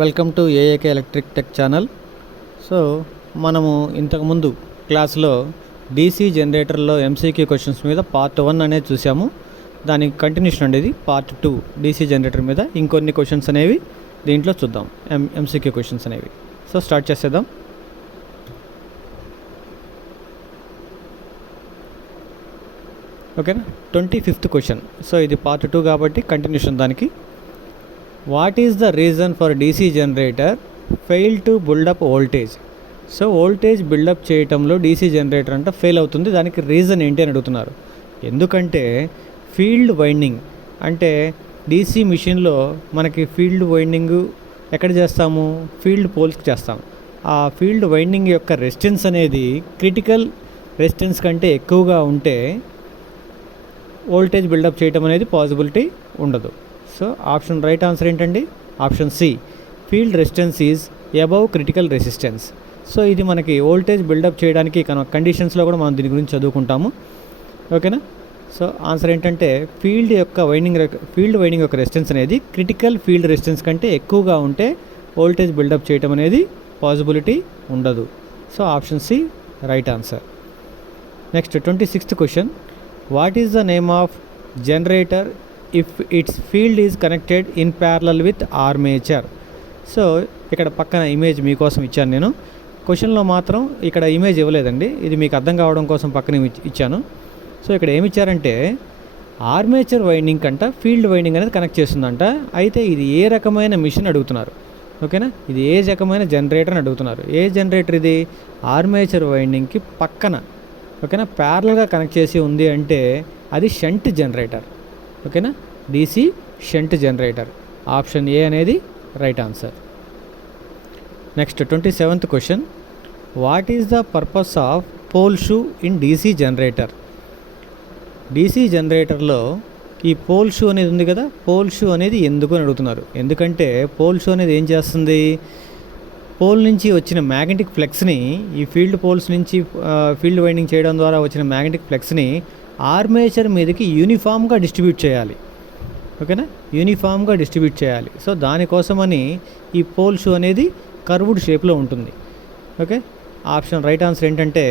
Welcome to AAK electric tech channel. So మనము ఇంతకుముందు క్లాస్లో డీసీ జనరేటర్లో ఎంసీక్యూ క్వశ్చన్స్ మీద పార్ట్ 1 అనేది చూసాము. దానికి కంటిన్యూషన్ అండి, ఇది పార్ట్ 2 డీసీ జనరేటర్ మీద ఇంకొన్ని క్వశ్చన్స్ అనేవి దీంట్లో చూద్దాం, ఎంసీక్యూ క్వశ్చన్స్ అనేవి. సో స్టార్ట్ చేసేద్దాం. ఓకేనా, 25th క్వశ్చన్. సో ఇది పార్ట్ 2 కాబట్టి కంటిన్యూషన్ దానికి. What is the reason for DC generator fail to buildup voltage? So voltage buildup చేయటంలో డీసీ జనరేటర్ అంటే ఫెయిల్ అవుతుంది, దానికి రీజన్ ఏంటి అని అడుగుతున్నారు. ఎందుకంటే ఫీల్డ్ వైండింగ్ అంటే డీసీ మిషన్లో మనకి ఫీల్డ్ వైండింగ్ ఎక్కడ చేస్తాము? ఫీల్డ్ పోల్స్కి చేస్తాం. ఆ ఫీల్డ్ వైండింగ్ యొక్క రెసిస్టెన్స్ అనేది క్రిటికల్ రెసిస్టెన్స్ కంటే ఎక్కువగా ఉంటే వోల్టేజ్ బిల్డప్ చేయటం అనేది పాసిబిలిటీ ఉండదు. సో ఆప్షన్ రైట్ ఆన్సర్ ఏంటండి? Option C, field resistance is above critical resistance. So ఇది మనకి వోల్టేజ్ బిల్డప్ చేయడానికి కండిషన్స్లో కూడా మనం దీని గురించి చదువుకుంటాము. ఓకేనా. సో ఆన్సర్ ఏంటంటే ఫీల్డ్ వైండింగ్ యొక్క రెసిస్టెన్స్ అనేది క్రిటికల్ ఫీల్డ్ రెసిస్టెన్స్ కంటే ఎక్కువగా ఉంటే వోల్టేజ్ బిల్డప్ చేయటం అనేది పాసిబిలిటీ ఉండదు. So option C right answer. Next 26th question. What is the name of generator if its field is connected in parallel with armature? So ఇక్కడ పక్కన image మీకోసం ఇచ్చాను నేను. క్వశ్చన్లో మాత్రం ఇక్కడ ఇమేజ్ ఇవ్వలేదండి, ఇది మీకు అర్థం కావడం కోసం పక్కన ఇచ్చాను. సో ఇక్కడ ఏమి ఇచ్చారంటే ఆర్మేచర్ వైండింగ్ కంట ఫీల్డ్ వైండింగ్ అనేది కనెక్ట్ చేస్తుందంట. అయితే ఇది ఏ రకమైన మిషన్ అడుగుతున్నారు? ఓకేనా, ఇది ఏ రకమైన జనరేటర్ అని అడుగుతున్నారు. ఏ జనరేటర్ ఇది? ఆర్మేచర్ వైండింగ్కి పక్కన, ఓకేనా, ప్యారలల్గా కనెక్ట్ చేసి ఉంది అంటే అది షంట్ జనరేటర్. ఓకేనా, DC shunt generator. Option A అనేది right answer. Next 27th question. What is the purpose of pole shoe in DC generator? DC జనరేటర్లో ఈ పోల్ షూ అనేది ఉంది కదా, పోల్ షూ అనేది ఎందుకు అని అడుగుతున్నారు. ఎందుకంటే పోల్ షూ అనేది ఏం చేస్తుంది? పోల్ నుంచి వచ్చిన మ్యాగ్నెటిక్ ఫ్లెక్స్ని, ఈ ఫీల్డ్ పోల్స్ నుంచి ఫీల్డ్ వైండింగ్ చేయడం ద్వారా వచ్చిన మ్యాగ్నెటిక్ ఫ్లెక్స్ని ఆర్మేచర్ మీదకి యూనిఫామ్గా డిస్ట్రిబ్యూట్ చేయాలి. ఓకేనా, యూనిఫామ్గా డిస్ట్రిబ్యూట్ చేయాలి. సో దానికోసమని ఈ పోల్ షూ అనేది కర్వ్డ్ షేప్లో ఉంటుంది. ఓకే, ఆప్షన్ రైట్ ఆన్సర్ ఏంటంటే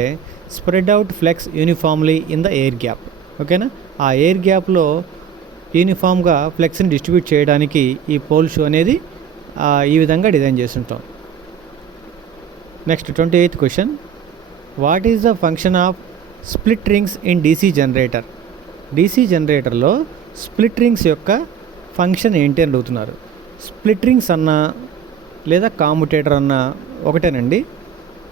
spread out flux uniformly in the air gap. ఓకేనా, ఆ ఎయిర్ గ్యాప్లో యూనిఫామ్గా ఫ్లెక్స్ని డిస్ట్రిబ్యూట్ చేయడానికి ఈ పోల్ షూ అనేది ఈ విధంగా డిజైన్ చేస్తుంటాం. Next 28th question. What is the function of split rings in DC generator? DC జనరేటర్లో స్ప్లిట్ రింగ్స్ యొక్క ఫంక్షన్ ఏంటి అని అడుగుతున్నారు. స్ప్లిట్ రింగ్స్ అన్నా లేదా కామ్యుటేటర్ అన్నా ఒకటేనండి.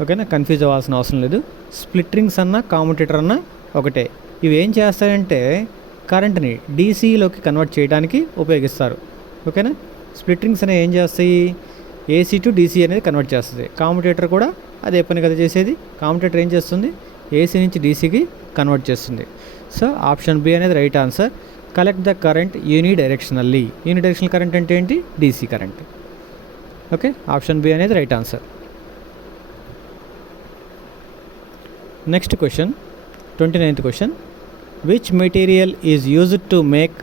ఓకేనా, కన్ఫ్యూజ్ అవ్వాల్సిన అవసరం లేదు. స్ప్లిట్ రింగ్స్ అన్నా కామ్యుటేటర్ అన్నా ఒకటే. ఇవి ఏం చేస్తాయంటే కరెంట్ని డీసీలోకి కన్వర్ట్ చేయడానికి ఉపయోగిస్తారు. ఓకేనా, స్ప్లిట్ రింగ్స్ అనేవి ఏం చేస్తాయి? ఏసీ టు డీసీ అనేది కన్వర్ట్ చేస్తుంది. కామ్యుటేటర్ కూడా అదే పని కదా చేసేది. కామ్యుటేటర్ ఏం చేస్తుంది? ఏసీ నుంచి డీసీకి కన్వర్ట్ చేస్తుంది. సో ఆప్షన్ బి అనేది right answer. Collect the current unidirectionally. Unidirectional current అంటే ఏంటి? DC current. Okay, option B అనేది right answer. Next question 29th question. Which material is used to make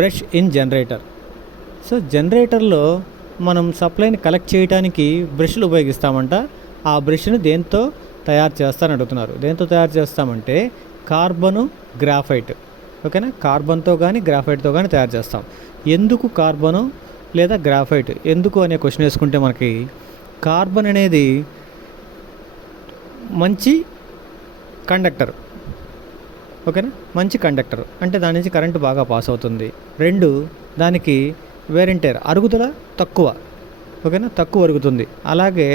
brush in generator? So జనరేటర్లో మనం సప్లైని collect చేయడానికి బ్రష్లు ఉపయోగిస్తామంట. ఆ బ్రష్ని దేంతో తయారు చేస్తారని అడుగుతున్నారు. దేంతో తయారు చేస్తామంటే కార్బను, గ్రాఫైట్. ఓకేనా, కార్బన్తో కానీ గ్రాఫైట్తో కానీ తయారు చేస్తాం. ఎందుకు కార్బను లేదా గ్రాఫైట్ ఎందుకు అనే క్వశ్చన్ వేసుకుంటే మనకి కార్బన్ అనేది మంచి కండక్టర్. ఓకేనా, మంచి కండక్టర్ అంటే దాని నుంచి కరెంటు బాగా పాస్ అవుతుంది. 2, దానికి వేర్ అండ్ టేర్ అరుగుదల తక్కువ. ఓకేనా, తక్కువ అరుగుతుంది. అలాగే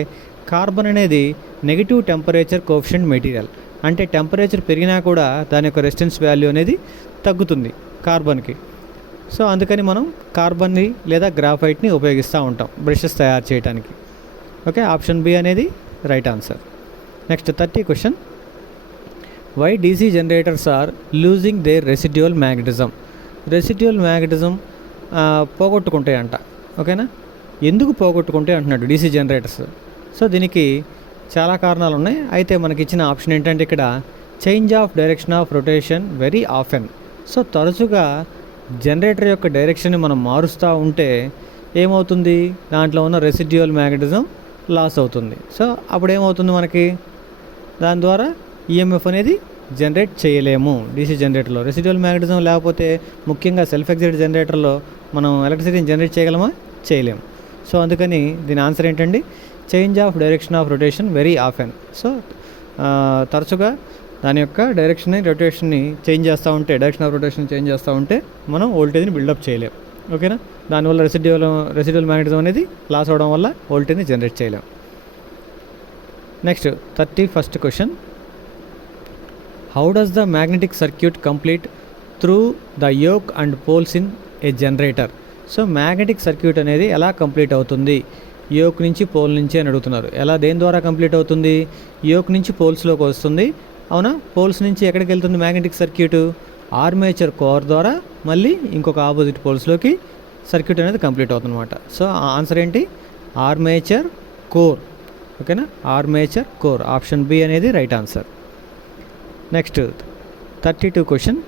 కార్బన్ అనేది నెగిటివ్ టెంపరేచర్ కోఎఫిషియంట్ మెటీరియల్, అంటే టెంపరేచర్ పెరిగినా కూడా దాని యొక్క రెసిస్టెన్స్ వాల్యూ అనేది తగ్గుతుంది కార్బన్కి. సో అందుకని మనం కార్బన్ని లేదా గ్రాఫైట్ని ఉపయోగిస్తూ ఉంటాం బ్రషెస్ తయారు చేయడానికి. ఓకే, ఆప్షన్ బి అనేది right answer. Next 30 question. Why DC generators are losing their residual magnetism? Residual magnetism పోగొట్టుకుంటాయంట. ఓకేనా, ఎందుకు పోగొట్టుకుంటే అంటున్నాడు డీసీ జనరేటర్స్. సో దీనికి చాలా కారణాలు ఉన్నాయి. అయితే మనకి ఇచ్చిన ఆప్షన్ ఏంటంటే ఇక్కడ change of direction of rotation very often. So తరచుగా జనరేటర్ యొక్క డైరెక్షన్ని మనం మారుస్తూ ఉంటే ఏమవుతుంది, దాంట్లో ఉన్న రెసిడ్యువల్ మ్యాగ్నెటిజం లాస్ అవుతుంది. సో అప్పుడు ఏమవుతుంది మనకి, దాని ద్వారా ఈఎంఎఫ్ అనేది జనరేట్ చేయలేము. డీసీ జనరేటర్లో రెసిడ్యువల్ మ్యాగ్నెటిజం లేకపోతే, ముఖ్యంగా సెల్ఫ్ ఎగ్జైటెడ్ జనరేటర్లో మనం ఎలక్ట్రిసిటీని జనరేట్ చేయగలమా, చేయలేము. సో అందుకని దీని ఆన్సర్ ఏంటండి, change of direction of rotation very often. So తరచుగా దాని యొక్క రొటేషన్ని చేంజ్ చేస్తూ ఉంటే, డైరెక్షన్ ఆఫ్ రొటేషన్ చేంజ్ చేస్తూ ఉంటే మనం వోల్టేజ్ని బిల్డప్ చేయలేం. ఓకేనా, దానివల్ల రెసిడ్యువల్ మ్యాగ్నెటిజం అనేది లాస్ అవడం వల్ల వోల్టేజ్ని జనరేట్ చేయలేం. Next 31st question, how does the magnetic circuit complete through the yoke and poles in a generator? So magnetic circuit అనేది ఎలా కంప్లీట్ అవుతుంది, యోక్ నుంచి పోల్ నుంచి అని అడుగుతున్నారు. దేని ద్వారా కంప్లీట్ అవుతుంది, యోక్ నుంచి పోల్స్లోకి వస్తుంది. అవునా, పోల్స్ నుంచి ఎక్కడికి వెళ్తుంది మ్యాగ్నెటిక్ సర్క్యూట్, ఆర్మేచర్ కోర్ ద్వారా మళ్ళీ ఇంకొక ఆపోజిట్ పోల్స్లోకి సర్క్యూట్ అనేది కంప్లీట్ అవుతుంది అనమాట. సో ఆన్సర్ ఏంటి, ఆర్మేచర్ కోర్. ఓకేనా, ఆర్మేచర్ కోర్, ఆప్షన్ బి అనేది right answer. Next 32 question,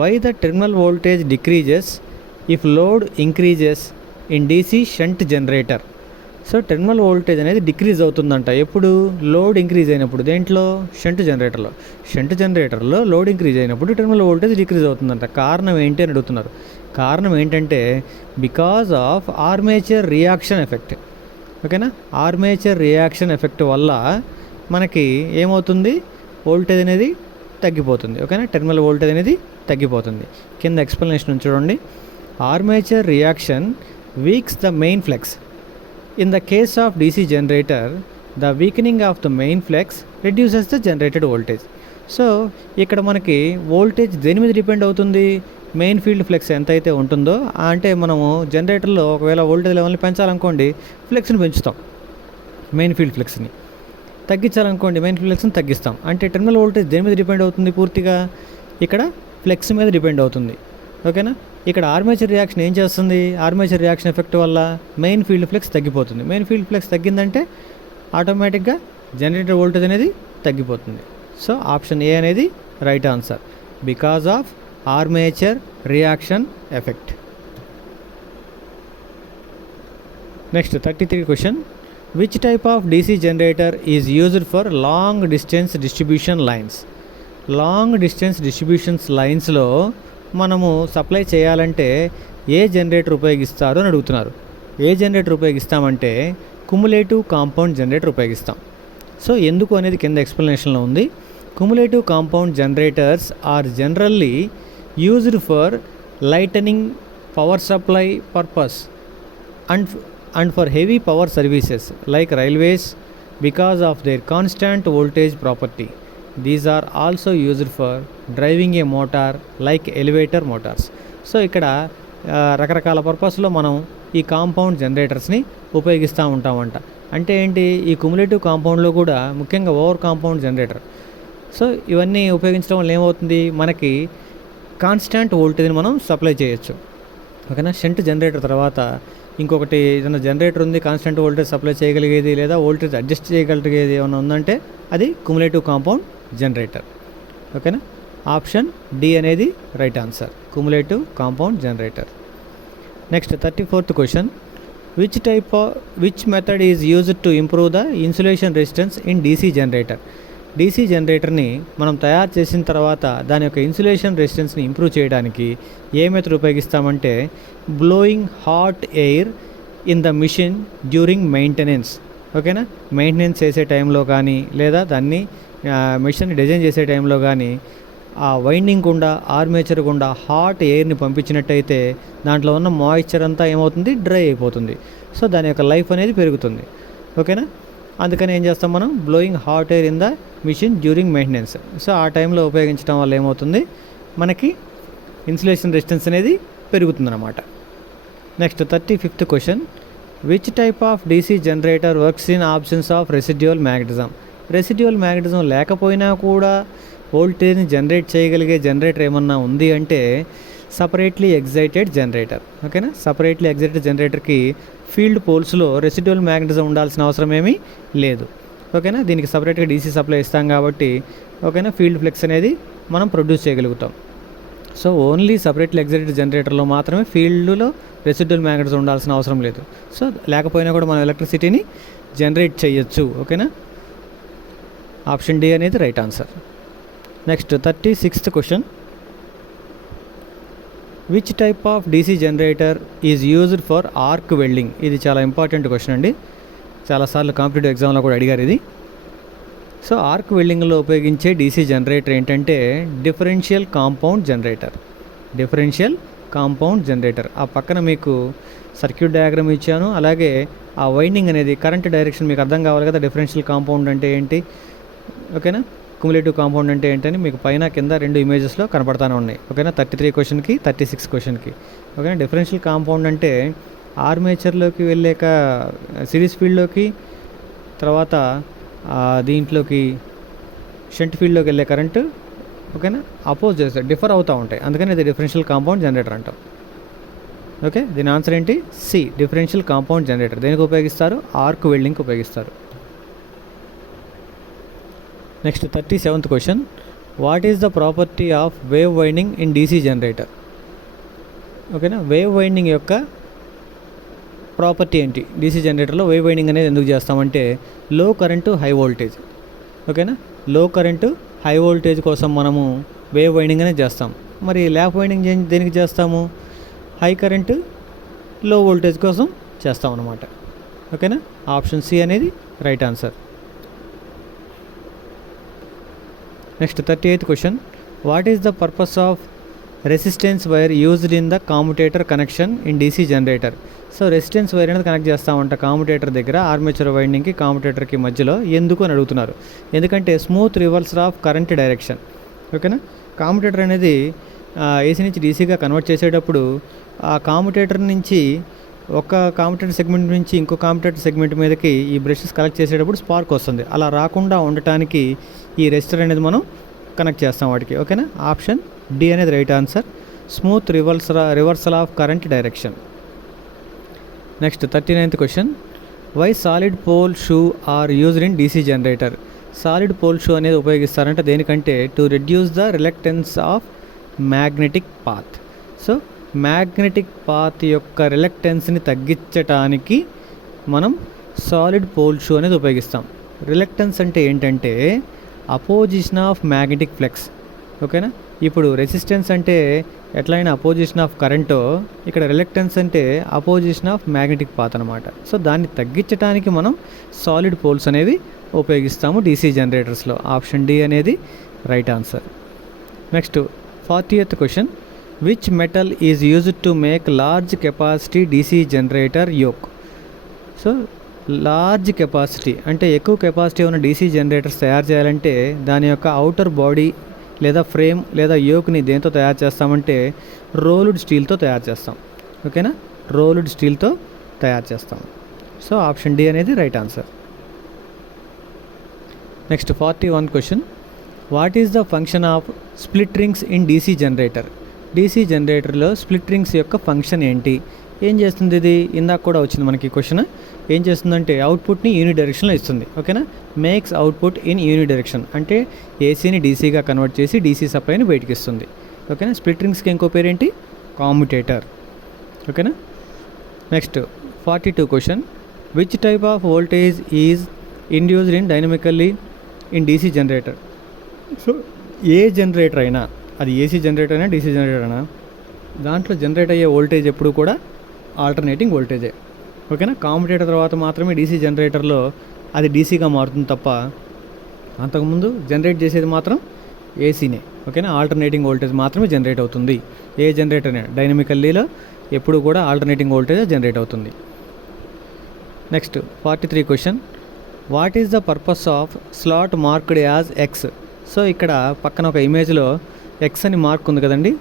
why the terminal voltage decreases if load increases in DC shunt generator? So terminal voltage అనేది డిక్రీజ్ అవుతుందంట ఎప్పుడు, లోడ్ ఇంక్రీజ్ అయినప్పుడు. దేంట్లో, షంట్ జనరేటర్లో load increase అయినప్పుడు terminal voltage decrease అవుతుందంట. కారణం ఏంటి అని అడుగుతున్నారు. కారణం ఏంటంటే because of armature reaction effect. ఓకేనా, ఆర్మేచర్ రియాక్షన్ ఎఫెక్ట్ వల్ల మనకి ఏమవుతుంది, వోల్టేజ్ అనేది తగ్గిపోతుంది. ఓకేనా, టెర్మినల్ వోల్టేజ్ అనేది తగ్గిపోతుంది. కింద ఎక్స్ప్లెనేషన్ చూడండి, armature reaction weakens the main flux. In the case of DC generator, the weakening of the main flex reduces the generated voltage. So ఇక్కడ మనకి వోల్టేజ్ దేని మీద డిపెండ్ అవుతుంది, మెయిన్ ఫీల్డ్ ఫ్లెక్స్ ఎంత అయితే ఉంటుందో, అంటే మనము జనరేటర్లో ఒకవేళ వోల్టేజ్ లెవెల్ని పెంచాలనుకోండి, ఫ్లెక్స్ని పెంచుతాం. మెయిన్ ఫీల్డ్ ఫ్లెక్స్ని తగ్గించాలనుకోండి, మెయిన్ ఫీల్డ్ ఫ్లెక్స్ని తగ్గిస్తాం. అంటే టెర్మినల్ వోల్టేజ్ దేని మీద డిపెండ్ అవుతుంది, పూర్తిగా ఇక్కడ ఫ్లెక్స్ మీద డిపెండ్ అవుతుంది. ఓకేనా, ఇక్కడ ఆర్మేచర్ రియాక్షన్ ఏం చేస్తుంది, ఆర్మేచర్ రియాక్షన్ ఎఫెక్ట్ వల్ల మెయిన్ ఫీల్డ్ ఫ్లెక్స్ తగ్గిపోతుంది. మెయిన్ ఫీల్డ్ ఫ్లెక్స్ తగ్గిందంటే ఆటోమేటిక్గా జనరేటర్ వోల్టేజ్ అనేది తగ్గిపోతుంది. సో ఆప్షన్ ఏ అనేది right answer, because of armature reaction effect. Next 33 question, which type of DC generator is used for long distance distribution lines? Long distance distributions లైన్స్లో మనము supply చేయాలంటే ఏ generator ఉపయోగిస్తారు అని అడుగుతున్నారు. ఏ జనరేటర్ ఉపయోగిస్తామంటే కుములేటివ్ కాంపౌండ్ జనరేటర్ ఉపయోగిస్తాం. సో ఎందుకు అనేది కింద ఎక్స్ప్లెనేషన్లో ఉంది. Cumulative compound generators are generally used for lightning power supply purpose and for heavy power services like railways because of their constant voltage property. These are also used for driving a motor like elevator motors. So ఇక్కడ రకరకాల పర్పస్లో మనం ఈ compound జనరేటర్స్ని ఉపయోగిస్తూ ఉంటామంట. అంటే ఏంటి, ఈ cumulative కాంపౌండ్లో కూడా ముఖ్యంగా ఓవర్ కాంపౌండ్ జనరేటర్. సో ఇవన్నీ ఉపయోగించడం వల్ల ఏమవుతుంది, మనకి కాన్స్టాంట్ వోల్టేజ్ని మనం సప్లై చేయొచ్చు. ఓకేనా, షంట్ జనరేటర్ తర్వాత ఇంకొకటి ఏదైనా జనరేటర్ ఉంది కాన్స్టాంట్ వోల్టేజ్ సప్లై చేయగలిగేది, లేదా వోల్టేజ్ అడ్జస్ట్ చేయగలిగేది ఏమైనా ఉందంటే అది కుములేటివ్ కాంపౌండ్ జనరేటర్. ఓకేనా, ఆప్షన్ డి అనేది right answer, cumulative compound generator. Next 34th question, which method is used to improve the insulation resistance in DC generator? DC జనరేటర్ని మనం తయారు చేసిన తర్వాత దాని యొక్క ఇన్సులేషన్ రెసిస్టెన్స్ని ఇంప్రూవ్ చేయడానికి ఏ మెథడ్ ఉపయోగిస్తామంటే blowing hot air in the machine during maintenance. ఓకేనా, మెయింటెనెన్స్ చేసే టైంలో కానీ లేదా దాన్ని మిషన్ డిజైన్ చేసే టైంలో కానీ ఆ వైండింగ్ గుండా ఆర్మేచర్ గుండా హాట్ ఎయిర్ని పంపించినట్టయితే దాంట్లో ఉన్న మాయిశ్చర్ అంతా ఏమవుతుంది, డ్రై అయిపోతుంది. సో దాని యొక్క లైఫ్ అనేది పెరుగుతుంది. ఓకేనా, అందుకని ఏం చేస్తాం మనం, blowing hot air in the machine during maintenance. So ఆ టైంలో ఉపయోగించడం వల్ల ఏమవుతుంది, మనకి ఇన్సులేషన్ రెసిస్టెన్స్ అనేది పెరుగుతుందన్నమాట. Next 35th question, which type of DC generator works in absence of residual magnetism? Residual magnetism లేకపోయినా కూడా వోల్టేజ్ని జనరేట్ చేయగలిగే జనరేటర్ ఏమన్నా ఉంది అంటే సపరేట్లీ ఎగ్జైటెడ్ జనరేటర్. ఓకేనా, సపరేట్లీ ఎగ్జైటెడ్ జనరేటర్కి ఫీల్డ్ పోల్స్లో రెసిడ్యువల్ మ్యాగ్నెటిజం ఉండాల్సిన అవసరం ఏమీ లేదు. ఓకేనా, దీనికి సపరేట్గా డీసీ సప్లై ఇస్తాం కాబట్టి ఓకేనా ఫీల్డ్ ఫ్లెక్స్ అనేది మనం ప్రొడ్యూస్ చేయగలుగుతాం. సో ఓన్లీ సపరేట్లీ ఎగ్జైటెడ్ జనరేటర్లో మాత్రమే ఫీల్డ్లో రెసిడ్యువల్ మ్యాగ్నెటిజం ఉండాల్సిన అవసరం లేదు. సో లేకపోయినా కూడా మనం ఎలక్ట్రిసిటీని జనరేట్ చేయొచ్చు. ఓకేనా, ఆప్షన్ డి అనేది right answer. Next 36th question, which type of DC generator is used for arc welding? ఇది చాలా ఇంపార్టెంట్ క్వశ్చన్ అండి, చాలాసార్లు కాంపిటేటివ్ ఎగ్జామ్లో కూడా అడిగారు ఇది. సో ఆర్క్ వెల్డింగ్లో ఉపయోగించే డీసీ జనరేటర్ ఏంటంటే differential compound generator. Differential compound generator. ఆ పక్కన మీకు సర్క్యూట్ డయాగ్రామ్ ఇచ్చాను, అలాగే ఆ వైండింగ్ అనేది కరెంట్ డైరెక్షన్ మీకు అర్థం కావాలి కదా. డిఫరెన్షియల్ కాంపౌండ్ అంటే ఏంటి, ఓకేనా, క్యుములేటివ్ కాంపౌండ్ అంటే ఏంటని మీకు పైన కింద 2 ఇమేజెస్లో కనపడతానే ఉన్నాయి. ఓకేనా, 33 క్వశ్చన్కి 36 క్వశ్చన్కి. ఓకేనా, డిఫరెన్షియల్ కాంపౌండ్ అంటే ఆర్మేచర్లోకి వెళ్ళాక సిరీస్ ఫీల్డ్లోకి, తర్వాత దీంట్లోకి షంట్ ఫీల్డ్లోకి వెళ్ళే కరెంటు, ఓకేనా, అపోజ్ చేస్తారు, డిఫర్ అవుతూ ఉంటాయి. అందుకని ఇది డిఫరెన్షియల్ కాంపౌండ్ జనరేటర్ అంటాం. ఓకే, దీని ఆన్సర్ ఏంటి? C, differential compound generator. దేనికి ఉపయోగిస్తారు? ఆర్క్ వెల్డింగ్కి ఉపయోగిస్తారు. Next 37th question, what is the property of wave winding in DC generator? ఓకేనా, వేవ్ వైండింగ్ యొక్క ప్రాపర్టీ ఏంటి? డీసీ జనరేటర్లో వేవ్ వైండింగ్ అనేది ఎందుకు చేస్తామంటే లో కరెంటు హై వోల్టేజ్. ఓకేనా, లో కరెంటు హై వోల్టేజ్ కోసం మనము వేవ్ వైండింగ్ అనేది చేస్తాం. మరి ల్యాప్ వైండింగ్ దేనికి చేస్తాము? హై కరెంటు లో వోల్టేజ్ కోసం చేస్తాం అన్నమాట. ఓకేనా, ఆప్షన్ సి అనేది right answer. Next 38th question, what is the purpose of resistance wire used in the commutator connection in DC generator? So resistance wire అనేది కనెక్ట్ చేస్తామంట కామ్యుటేటర్ దగ్గర, ఆర్మేచర్ వైండింగ్కి కామ్యుటేటర్కి మధ్యలో. ఎందుకు అని అడుగుతున్నారు. ఎందుకంటే smooth reversal of current direction. ఓకేనా, commutator అనేది AC నుంచి డీసీగా కన్వర్ట్ చేసేటప్పుడు ఆ కామ్యుటేటర్ నుంచి ఒక కామ్యుటేటర్ సెగ్మెంట్ నుంచి ఇంకో కామ్యుటేటర్ సెగ్మెంట్ మీదకి ఈ బ్రషెస్ కనెక్ట్ చేసేటప్పుడు స్పార్క్ వస్తుంది. అలా రాకుండా ఉండటానికి ఈ రెసిస్టర్ అనేది మనం కనెక్ట్ చేస్తాం వాటికి. ఓకేనా, ఆప్షన్ డి అనేది right answer, smooth reversal of current direction. Next 39th question, why solid pole shoe are used in DC generator? Solid pole shoe అనేది ఉపయోగిస్తారంటే దేనికంటే to reduce the reluctance of magnetic path. So magnetic path యొక్క రిలక్టెన్స్ని తగ్గించటానికి మనం solid pole shoe అనేది ఉపయోగిస్తాం. Reluctance అంటే ఏంటంటే అపోజిషన్ ఆఫ్ మ్యాగ్నెటిక్ ఫ్లక్స్. ఓకేనా, ఇప్పుడు రెసిస్టెన్స్ అంటే ఎట్లయినా అపోజిషన్ ఆఫ్ కరెంటో, ఇక్కడ రిలక్టెన్స్ అంటే అపోజిషన్ ఆఫ్ మ్యాగ్నెటిక్ పాత్ అనమాట. సో దాన్ని తగ్గించడానికి మనం సాలిడ్ పోల్స్ అనేవి ఉపయోగిస్తాము డీసీ జనరేటర్స్లో. ఆప్షన్ డి అనేది right answer. Next 40th question, which metal is used to make large capacity DC generator yoke? So large capacity అంటే ఎక్కువ కెపాసిటీ ఉన్న డీసీ జనరేటర్స్ తయారు చేయాలంటే దాని యొక్క అవుటర్ బాడీ లేదా ఫ్రేమ్ లేదా యోక్ని దేంతో తయారు చేస్తామంటే రోల్డ్ స్టీల్తో తయారు చేస్తాం. ఓకేనా, రోల్డ్ స్టీల్తో తయారు చేస్తాం. సో ఆప్షన్ డి అనేది right answer. Next 41 question, what is the function of split rings in DC generator? DC జనరేటర్లో స్ప్లిట్ రింగ్స్ యొక్క ఫంక్షన్ ఏంటి? ఏం చేస్తుంది ఇది? ఇందాక కూడా వచ్చింది మనకి క్వశ్చన్. ఏం చేస్తుందంటే అవుట్పుట్ని యూని డైరెక్షన్లో ఇస్తుంది. ఓకేనా, makes output in uni direction అంటే ఏసీని డీసీగా కన్వర్ట్ చేసి డీసీ సప్లైని బయటికి ఇస్తుంది. ఓకేనా, స్ప్లిట్ రింగ్స్కి ఇంకో పేరేంటి? కామ్యుటేటర్. ఓకేనా, next 42 question, which type of voltage is induced in dynamically in DC generator? So A generator అయినా, అది ఏసీ జనరేటర్ అయినా డీసీ జనరేటర్ అయినా, దాంట్లో జనరేట్ అయ్యే వోల్టేజ్ ఎప్పుడు కూడా ఆల్టర్నేటింగ్ వోల్టేజే. ఓకేనా, కామ్యుటేటర్ తర్వాత మాత్రమే డీసీ జనరేటర్లో అది డీసీగా మారుతుంది తప్ప అంతకుముందు జనరేట్ చేసేది మాత్రం ఏసీనే. ఓకేనా, ఆల్టర్నేటింగ్ వోల్టేజ్ మాత్రమే జనరేట్ అవుతుంది. ఏ జనరేటర్ అయినా డైనమికల్లీలో ఎప్పుడు కూడా ఆల్టర్నేటింగ్ వోల్టేజ్ జనరేట్ అవుతుంది. Next 43 question, what is the purpose of slot marked as X? So ఇక్కడ పక్కన ఒక ఇమేజ్లో ఎక్స్ అని మార్క్ ఉంది కదండి,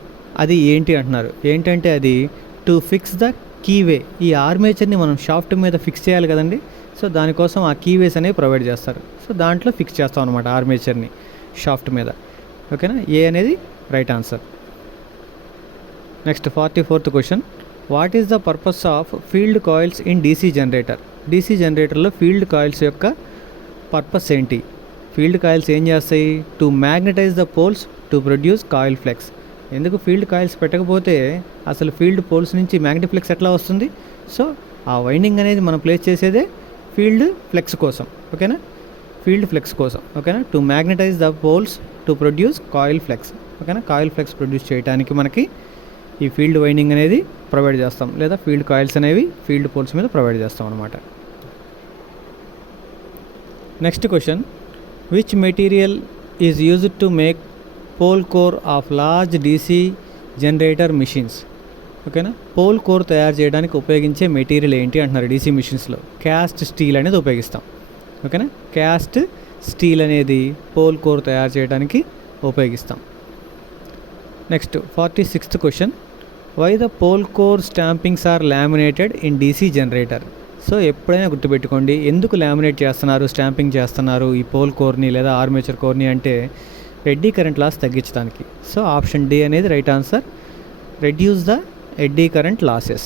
అది ఏంటి అంటున్నారు. ఏంటంటే అది టు ఫిక్స్ ద కీవే. ఈ ఆర్మేచర్ని మనం షాఫ్ట్ మీద ఫిక్స్ చేయాలి కదండి. సో దానికోసం ఆ కీవేస్ అనేవి ప్రొవైడ్ చేస్తారు. సో దాంట్లో ఫిక్స్ చేస్తాం అనమాట ఆర్మేచర్ని షాఫ్ట్ మీద. ఓకేనా, ఏ అనేది right answer. Next 44th question, what is the purpose of field coils in DC generator? DC జనరేటర్లో ఫీల్డ్ కాయిల్స్ యొక్క పర్పస్ ఏంటి? ఫీల్డ్ కాయిల్స్ ఏం చేస్తాయి? To magnetize the poles to produce coil flux. ఎందుకు field coils పెట్టకపోతే అసలు field poles నుంచి magnetic flux ఎట్లా వస్తుంది? సో ఆ వైండింగ్ అనేది మనం ప్లేస్ చేసేదే ఫీల్డ్ ఫ్లెక్స్ కోసం, ఓకేనా, ఫీల్డ్ ఫ్లెక్స్ కోసం, ఓకేనా, to magnetize the poles to produce coil flux, ఓకేనా. కాయిల్ ఫ్లెక్స్ ప్రొడ్యూస్ చేయడానికి మనకి ఈ ఫీల్డ్ వైండింగ్ అనేది ప్రొవైడ్ చేస్తాం, లేదా ఫీల్డ్ కాయిల్స్ అనేవి ఫీల్డ్ పోల్స్ మీద ప్రొవైడ్ చేస్తాం అనమాట. Next question, which material is used to make pole core of large DC generator machines? ఓకేనా, పోల్ కోర్ తయారు చేయడానికి ఉపయోగించే మెటీరియల్ ఏంటి అంటున్నారు. డీసీ మిషన్స్లో క్యాస్ట్ స్టీల్ అనేది ఉపయోగిస్తాం, ఓకేనా. క్యాస్ట్ స్టీల్ అనేది పోల్ కోర్ తయారు చేయడానికి ఉపయోగిస్తాం. Next 46th question, why the pole core stampings are laminated in DC generator? So ఎప్పుడైనా గుర్తుపెట్టుకోండి, ఎందుకు లామినేట్ చేస్తున్నారు, స్టాంపింగ్ చేస్తున్నారు ఈ పోల్ కోర్ని లేదా ఆర్మేచర్ కోర్ని అంటే ఎడ్డీ కరెంట్ లాస్ తగ్గించడానికి. సో ఆప్షన్ డి అనేది right answer, reduce the eddy current losses.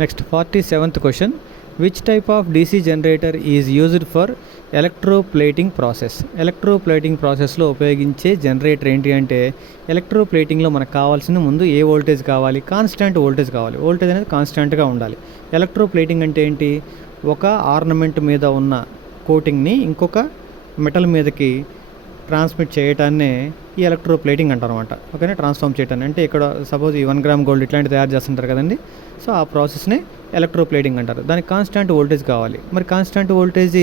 Next 47th question, which type of DC generator is used for electroplating process? Electroplating ప్రాసెస్లో ఉపయోగించే జనరేటర్ ఏంటి అంటే, ఎలక్ట్రోప్లేటింగ్లో మనకు కావాల్సిన ముందు ఏ వోల్టేజ్ కావాలి, కాన్స్టాంట్ వోల్టేజ్ కావాలి. వోల్టేజ్ అనేది కాన్స్టాంట్గా ఉండాలి. ఎలక్ట్రోప్లేటింగ్ అంటే ఏంటి, ఒక ఆర్నమెంట్ మీద ఉన్న కోటింగ్ని ఇంకొక మెటల్ మీదకి ట్రాన్స్మిట్ చేయటాన్నే ఈ ఎలక్ట్రోప్లేటింగ్ అంటారు అనమాట, ఓకేనా. ట్రాన్స్ఫార్మ్ చేయటాన్ని అంటే ఇక్కడ సపోజ్ ఈ 1 గ్రామ్ గోల్డ్ ఇట్లాంటివి తయారు చేస్తుంటారు కదండి. సో ఆ ప్రాసెస్నే ఎలక్ట్రోప్లేటింగ్ అంటారు. దానికి కాన్స్టాంట్ వోల్టేజ్ కావాలి. మరి కాన్స్టాంట్ వోల్టేజ్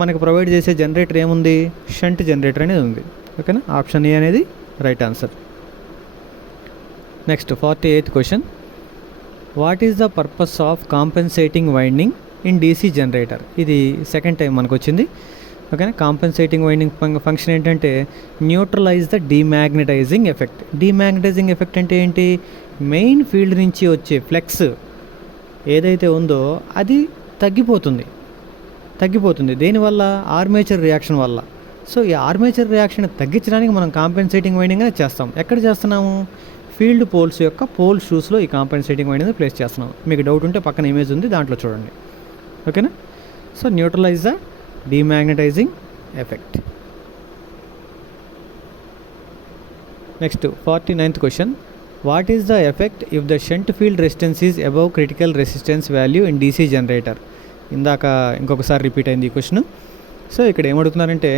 మనకు ప్రొవైడ్ చేసే జనరేటర్ ఏముంది, షంట్ జనరేటర్ అనేది ఉంది, ఓకేనా. ఆప్షన్ ఏ అనేది right answer. Next 48th question, what is the purpose of compensating winding in DC generator? ఇది సెకండ్ టైం మనకు వచ్చింది, ఓకేనా. కాంపెన్సేటింగ్ వైండింగ్ ఫంక్షన్ ఏంటంటే neutralise the demagnetizing effect. డీమ్యాగ్నటైజింగ్ effect అంటే ఏంటి, మెయిన్ ఫీల్డ్ నుంచి వచ్చే ఫ్లెక్స్ ఏదైతే ఉందో అది తగ్గిపోతుంది దేనివల్ల, ఆర్మేచర్ రియాక్షన్ వల్ల. సో ఈ ఆర్మేచర్ రియాక్షన్ తగ్గించడానికి మనం కాంపెన్సేటింగ్ వైండింగ్ అనేది చేస్తాం. ఎక్కడ చేస్తున్నాము, ఫీల్డ్ పోల్స్ యొక్క పోల్ షూస్లో ఈ కాంపెన్సేటింగ్ వైండింగ్ ప్లేస్ చేస్తున్నాం. మీకు డౌట్ ఉంటే పక్కన ఇమేజ్ ఉంది, దాంట్లో చూడండి, ఓకేనా. So neutralize the demagnetizing effect. Next 49th question, what is the effect if the shunt field resistance is above critical resistance value in DC generator? ఇందాక ఇంకొకసారి రిపీట్ అయింది ఈ క్వశ్చన్. సో ఇక్కడ ఏమడుగుతున్నారంటే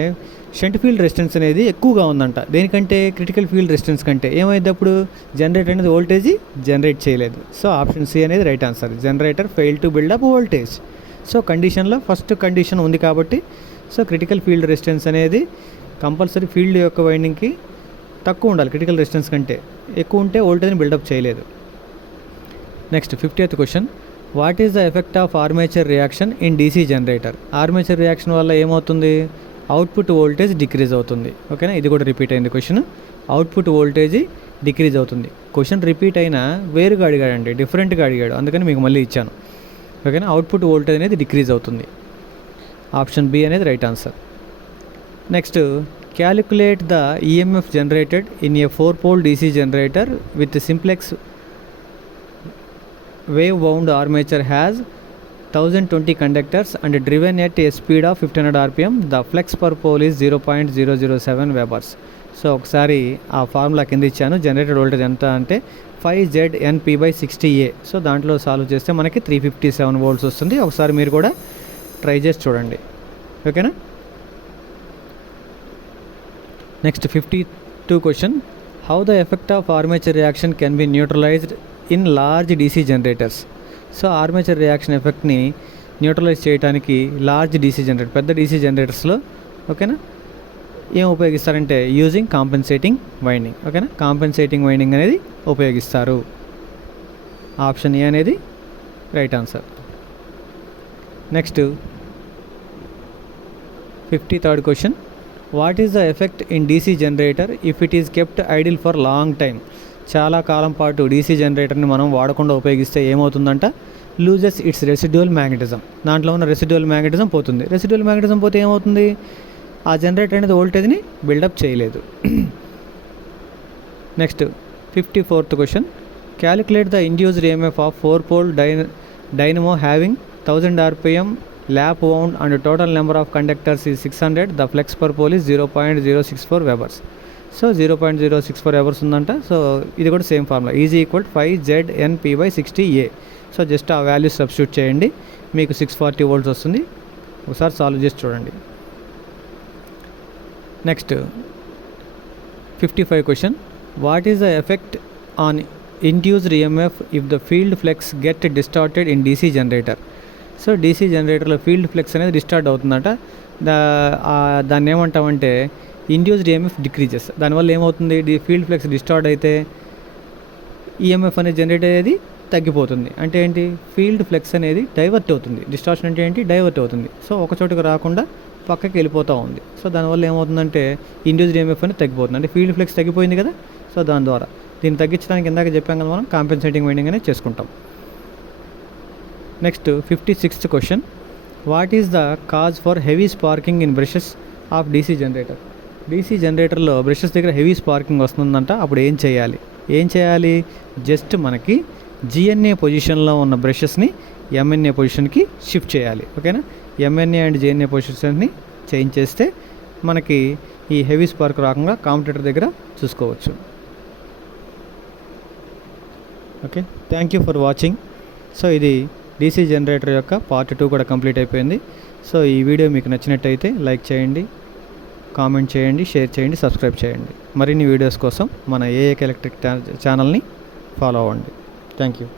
షంట్ ఫీల్డ్ రెసిస్టెన్స్ అనేది ఎక్కువగా ఉందంట, దేనికంటే critical field resistance కంటే. ఏమైంది అప్పుడు, జనరేటర్ అనేది వోల్టేజ్ జనరేట్ చేయలేదు. సో ఆప్షన్ సి అనేది right answer, generator fail to build up voltage. So కండిషన్లో ఫస్ట్ కండిషన్ ఉంది కాబట్టి సో క్రిటికల్ ఫీల్డ్ రెసిస్టెన్స్ అనేది కంపల్సరీ ఫీల్డ్ యొక్క వైండింగ్కి తక్కువ ఉండాలి, క్రిటికల్ రెసిస్టెన్స్ కంటే ఎక్కువ ఉంటే వోల్టేజ్ని బిల్డప్ చేయలేదు. Next 50th question, what is the effect of armature reaction in DC generator? Armature reaction వల్ల ఏమవుతుంది, అవుట్పుట్ వోల్టేజ్ డిక్రీజ్ అవుతుంది, ఓకేనా. ఇది కూడా రిపీట్ అయింది క్వశ్చన్, అవుట్పుట్ వోల్టేజ్ డిక్రీజ్ అవుతుంది. క్వశ్చన్ రిపీట్ అయినా వేరుగా అడిగాడండి, డిఫరెంట్గా అడిగాడు, అందుకని మీకు మళ్ళీ ఇచ్చాను, ఓకేనా. అవుట్పుట్ వోల్టేజ్ అనేది డిక్రీజ్ అవుతుంది. ఆప్షన్ బి అనేది right answer. Next, calculate the EMF generated in a 4-pole DC generator with simplex wave wound armature has 1020 conductors and driven at a speed of 1500 rpm. The flex per pole is 0.007 webers. So ఒకసారి ఆ formula కింద ఇచ్చాను, generated voltage ఎంత అంటే 5ZNP/60A. So దాంట్లో solve చేస్తే మనకి 357 volts వస్తుంది. ఒకసారి మీరు కూడా ట్రై చేసి చూడండి, ఓకేనా. Next 52 question, how the effect of armature reaction can be neutralized in large DC generators? So armature reaction ఎఫెక్ట్ని న్యూట్రలైజ్ చేయడానికి లార్జ్ డీసీ జనరేటర్, పెద్ద డీసీ జనరేటర్స్లో, ఓకేనా, ఏం ఉపయోగిస్తారంటే యూజింగ్ కాంపెన్సేటింగ్ వైండింగ్, ఓకేనా. కాంపెన్సేటింగ్ వైండింగ్ అనేది ఉపయోగిస్తారు. ఆప్షన్ ఏ అనేది right answer. Next 53rd question, what is the effect in DC generator if it is kept idle for long time? చాలా కాలం పాటు డీసీ జనరేటర్ని మనం వాడకుండా ఉపయోగిస్తే ఏమవుతుందంట, లూజెస్ ఇట్స్ రెసిడ్యువల్ మ్యాగ్నెటిజం. దాంట్లో ఉన్న రెసిడ్యువల్ మ్యాగ్నెటిజం పోతుంది. రెసిడ్యువల్ మ్యాగ్నెటిజం పోతే ఏమవుతుంది, ఆ జనరేటర్ అనేది వోల్టేజ్ని బిల్డప్ చేయలేదు. Next 54th question, calculate the induced EMF of 4-pole dynamo having 1000 rpm lap wound and total number of conductors is 600. The flux per pole is 0.064 webers. So 0.064 అవర్స్ ఉందంట. So ఇది కూడా same formula, is equal 5ZNP/60A. So just ఆ values substitute చేయండి, మీకు 640 volts వస్తుంది. ఒకసారి solve చేసి చూడండి. Next 55 question, what is the effect on induced EMF if the field flux get distorted in DC generator? So DC జనరేటర్లో field flux అనేది distort అవుతుందట. దాన్ని ఏమంటామంటే ఇండ్యూస్డ్ ఈఎంఎఫ్ డిక్రీజెస్. దానివల్ల ఏమవుతుంది, ఫీల్డ్ ఫ్లెక్స్ డిస్టార్ట్ అయితే ఈఎంఎఫ్ అనేది జనరేట్ అయ్యేది తగ్గిపోతుంది. అంటే ఏంటి, ఫీల్డ్ ఫ్లెక్స్ అనేది డైవర్ట్ అవుతుంది. డిస్టార్షన్ అంటే ఏంటి, డైవర్ట్ అవుతుంది. సో ఒక చోటుకు రాకుండా పక్కకి వెళ్ళిపోతూ ఉంది. సో దానివల్ల ఏమవుతుందంటే ఇండ్యూస్డ్ ఈఎంఎఫ్ అనేది తగ్గిపోతుంది. అంటే ఫీల్డ్ ఫ్లెక్స్ తగ్గిపోయింది కదా, సో దాని ద్వారా దీన్ని తగ్గించడానికి ఇందాక చెప్పాం కదా మనం, కాంపెన్సేటింగ్ వైండింగ్ అనేది చేసుకుంటాం. Next 56th question, what is the cause for heavy sparking in brushes of DC generator? DC జనరేటర్లో బ్రషెస్ దగ్గర హెవీ స్పార్కింగ్ వస్తుందంట. అప్పుడు ఏం చేయాలి, జస్ట్ మనకి జిఎన్ఏ పొజిషన్లో ఉన్న బ్రషెస్ని ఎంఎన్ఏ పొజిషన్కి షిఫ్ట్ చేయాలి. ఓకేనా, ఎంఎన్ఏ అండ్ జిఎన్ఏ పొజిషన్ని చేంజ్ చేస్తే మనకి ఈ హెవీ స్పార్క్ రాకుండా కాంపిటేటర్ దగ్గర చూసుకోవచ్చు. Okay, thank you for watching. So ఇది డీసీ జనరేటర్ యొక్క పార్ట్ 2 కూడా కంప్లీట్ అయిపోయింది. సో ఈ వీడియో మీకు నచ్చినట్టయితే లైక్ చేయండి, కామెంట్ చేయండి, షేర్ చేయండి, సబ్స్క్రైబ్ చేయండి. మరిన్ని వీడియోస్ కోసం మన ఏఏకే ఎలక్ట్రిక్ ఛానల్ని ఫాలో అవ్వండి. Thank you.